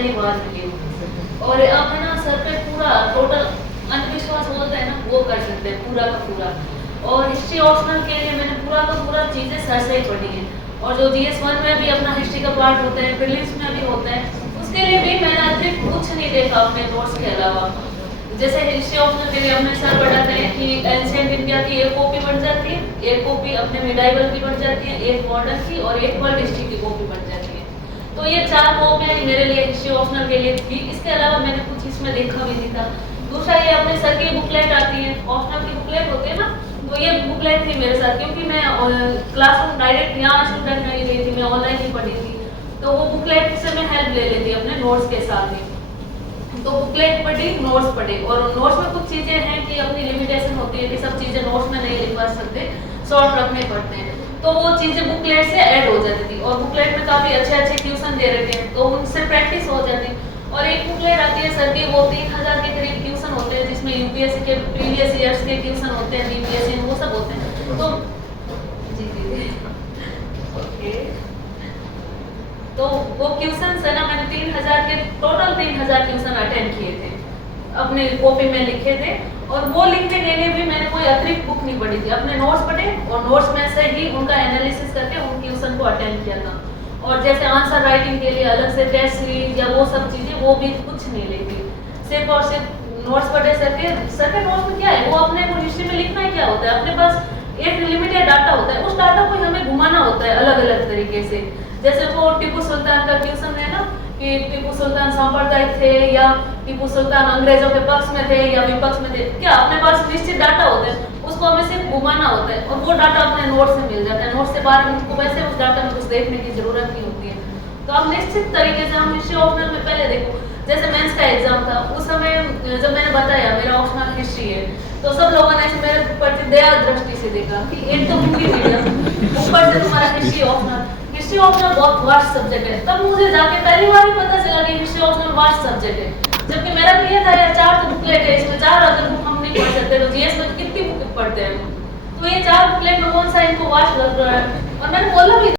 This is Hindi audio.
पहली बार मिली हूँ। और अब है ना सर पे पूरा टोटल अंधविश्वास होता है ना, वो कर सकते हैं पूरा का पूरा। और हिस्ट्री ऑप्शनल के लिए मैंने पूरा का पूरा चीज़ें सर से ही पढ़ी है। और जो GS1 में भी अपना हिस्ट्री का पार्ट होता है, प्रीलिम्स में भी होता है, उसके लिए भी मैंने अतिरिक्त कुछ नहीं देखा अपने नोट्स के अलावा। जैसे हिस्ट्री ऑप्शनल के लिए हमने सर बताते हैं कि एंशिएंट इंडिया की एक कॉपी बन जाती है, एक कॉपी अपने मिडाइवल की बन जाती है, एक मॉडर्न की और एक वर्ल्ड हिस्ट्री की कॉपी बन जाती है। तो ये 4 कॉपियाँ मेरे लिए हिस्ट्री ऑप्शनल के लिए थी। इसके अलावा मैंने कुछ इसमें देखा भी नहीं था। दूसरा ये अपने सर की बुकलेट आती है, ऑप्शनल की बुकलेट होती है ना, तो ये बुकलेट थी मेरे साथ, क्योंकि मैं क्लासरूम डायरेक्ट यहाँ स्टूडेंट नहीं गई थी, मैं ऑनलाइन ही पढ़ी थी। तो वो बुकलेट से मैं हेल्प ले लेती अपने नोट्स के साथ ही। तो बुकलेट पढ़ी, नोट्स पढ़े, और नोट्स में कुछ चीज़ें हैं कि अपनी लिमिटेशन होती है कि सब चीज़ें नोट्स में नहीं लिखवा सकते, शॉर्ट रखने पड़ते हैं। तो वो चीज़ें बुकलेट से ऐड हो जाती थी, और बुकलेट में काफ़ी अच्छे अच्छे ट्यूशन दे रखे हैं, तो उनसे प्रैक्टिस हो जाती। और एक बुकलेट आती है सर की, वो 3000 के करीब ट्यूशन होते हैं, जिसमें UPSC के प्रीवियस ईयर्स के ट्यूशन होते हैं, BPSC वो सब होते हैं। तो जी जी जी ओके, तो वो ट्यूशन है ना, मैंने 3000 के टोटल 3000 ट्यूशन अटेंड किए थे, अपने कॉपी में लिखे थे। और वो लिखने के लिए भी मैंने कोई अतिरिक्त बुक नहीं पढ़ी थी, अपने नोट्स पढ़े और नोट्स में से ही उनका एनालिसिस करके उन ट्यूशन को अटेंड किया था। और जैसे आंसर राइटिंग के लिए अलग से टेस्ट सीरीज या वो सब चीज़ें, वो भी कुछ नहीं लेती, सिर्फ और सिर्फ नोट्स पढ़े। सर के नोट्स में क्या है, वो अपने को हिस्ट्री में लिखना ही क्या होता है, अपने पास एक लिमिटेड डाटा होता है, उस डाटा को हमें घुमाना होता है अलग अलग तरीके से। जैसे वो टिप्पू सुल्तान का ट्यूशन है ना, कि टिप्पू सुल्तान सांप्रदायिक थे या टिप्पू सुल्तान अंग्रेजों के पक्ष में थे या विपक्ष में थे, क्या अपने पास निश्चित डाटा होता है, उसको हमें सिर्फ घुमाना होता है, और वो डाटा अपने नोट से मिल जाता है। नोट से बाहर हमको वैसे उस डाटा में कुछ देखने की जरूरत नहीं होती है। तो हम निश्चित तरीके से हम हिस्ट्री ऑप्शनल में पहले देखो, जैसे मेंस का एग्जाम था, उस समय जब मैंने बताया मेरा ऑप्शनल हिस्ट्री है, तो सब लोगों ने ऐसे मेरे प्रति दया दृष्टि से देखा कि एक तो मूवी मीडियम, ऊपर से तुम्हारा हिस्ट्री ऑप्शनल। हिस्ट्री ऑप्शनल बहुत वास्ट सब्जेक्ट है। तब मुझे जाके पहली बार ही पता चला कि हिस्ट्री ऑप्शनल वास्ट सब्जेक्ट है, जबकि मेरा तो ये था यार 4 तो बुकलेट है, इसमें 4 अगर बुक हम नहीं पढ़ सकते, तो GS में कितनी बुक पढ़ते हैं, तो ये 4 बुकलेट में कौन सा इनको वास्ट लग रहा है। और मैंने बोला भी